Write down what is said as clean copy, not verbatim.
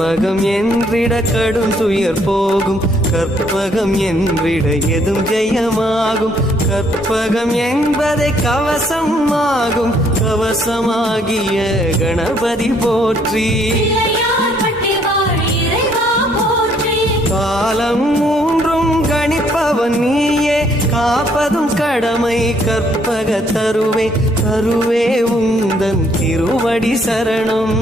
கற்பகம் என்றிட கடும் துயர் போகும், கற்பகம் என்றிட எதும் ஜெயமாகும். கற்பகம் என்பதை கவசம் ஆகும், கவசமாகிய கணபதி போற்றி. காலம் மூன்றும் கணிப்பவன் நீயே, காப்பதும் கடமை கற்பக தருவே. தருவே உந்தன் திருவடி சரணம்.